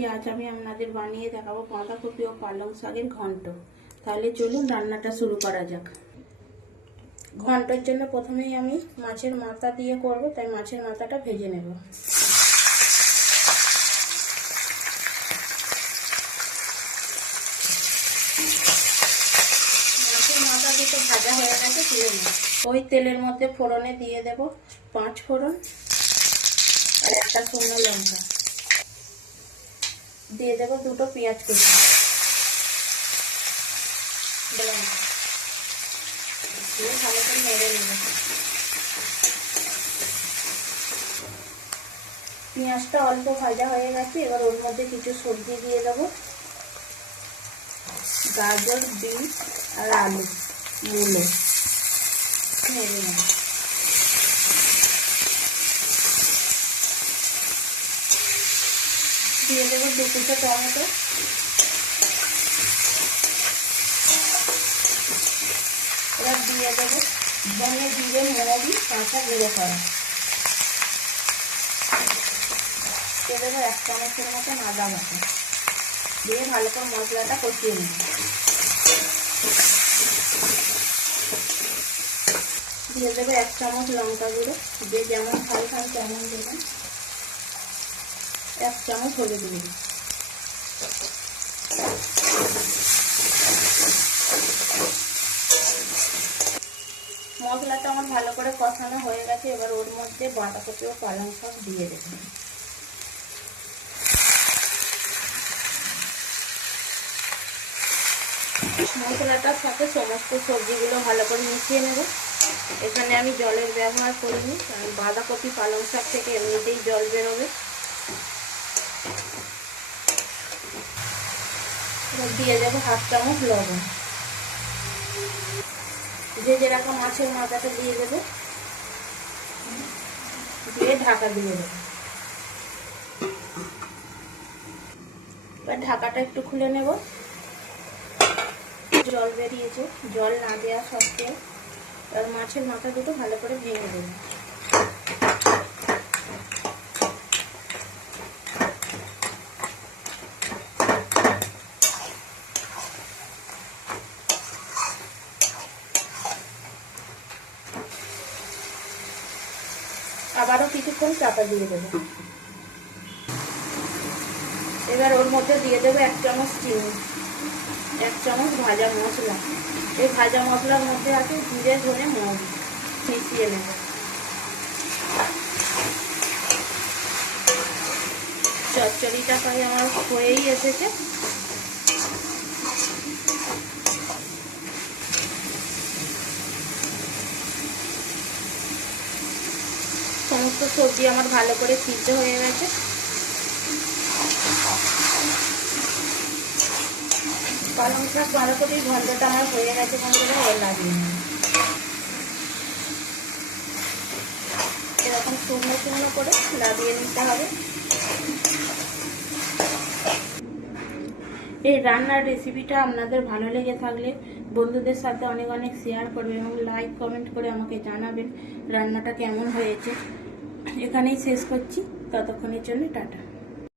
রেসিপিটি আজ আমি আপনাদের বানিয়ে দেখাবো বাঁধাকপি ও পালং শাকের ঘন্ট। তাহলে চলুন রান্নাটা শুরু করা যাক। ঘন্টের জন্য প্রথমেই আমি মাছের মাথা দিয়ে করব, তাই মাছের মাথাটা ভেজে নেব। মাছের মাথা দুটো ভাজা হয়ে গেছে, তুলে নেব। ওই তেলের মধ্যে ফোড়নে দিয়ে দেব 5 ফোড়ন আর একটা শুকনো লঙ্কা, দিয়ে দেবো 2টো পেঁয়াজ কুচি, দিয়ে ভালো করে নেড়ে নেব। পেঁয়াজটা অল্প ভাজা হয়ে গেছে, এবার ওর মধ্যে কিছু সবজি দিয়ে দেবো, গাজর, বিনস আর আলু, মূলো, নেড়ে নেব। দিয়ে দেবো 2 কুচো টমেটো, এবার দিয়ে দেবো ধনে, জিরে, মৌরি, কাঁচা গুঁড়ো করা, দিয়ে দেবো 1 চামচের মতো আদা বাটা, দিয়ে ভালো করে মশলাটা কষিয়ে নেব। দিয়ে দেবো 1 চামচ লঙ্কা গুঁড়ো, যে যেমন ঝাল খান তেমন দেবেন। 1 চামচ হলুদ গুঁড়ো, মশলাটা আমার ভালো করে কষানো হয়ে গেছে। এবার ওর মধ্যে বাঁধাকপি ও পালং শাক দিয়ে দেব। মশলাটার সাথে সমস্ত সবজিগুলো ভালো করে মিশিয়ে নেব। এখানে আমি জলের ব্যবহার করিনি, কারণ বাঁধাকপি পালং শাক থেকে এমনিতেই জল বেরোবে। দিয়ে দেবো 1/2 চামচ লবণ, যে যেরকম মাছের মাথাটা দিয়ে দেবো, দিয়ে ঢাকা দিয়ে দেবো। এবার ঢাকাটা একটু খুলে নেব। জল বেরিয়েছে, জল না দেওয়া সত্ত্বেও এবার মাছের মাথা দুটো ভালো করে ভেঙে দেবো। আবারও কিছুক্ষণ চাপা দিয়ে দেবো। এবার ওর মধ্যে দিয়ে দেবো 1 চামচ চিনি, 1 চামচ ভাজা মশলা। এই ভাজা মশলার মধ্যে আছে জিরে, ধনে, মৌরি, মিশিয়ে নেব। চচ্চড়িটা প্রায় আমার হয়েই এসেছে। সমস্ত সবজি আমার ভালো করে সিদ্ধ হয়ে গেছে। পালং শাক বাঁধাকপির ঘন্টটা আমার হয়ে গেছে, বন্ধুরা। ওর লাগিয়ে নিই এরকম শুকনো শুকনো করে লাগিয়ে নিতে হবে। এই রান্নার রেসিপিটা আপনাদের ভালো লেগে থাকলে বন্ধুদের সাথে অনেক অনেক শেয়ার করবে এবং লাইক কমেন্ট করে আমাকে জানাবেন রান্নাটা কেমন হয়েছে। এখানেই শেষ করছি, ততক্ষণের জন্য টাটা।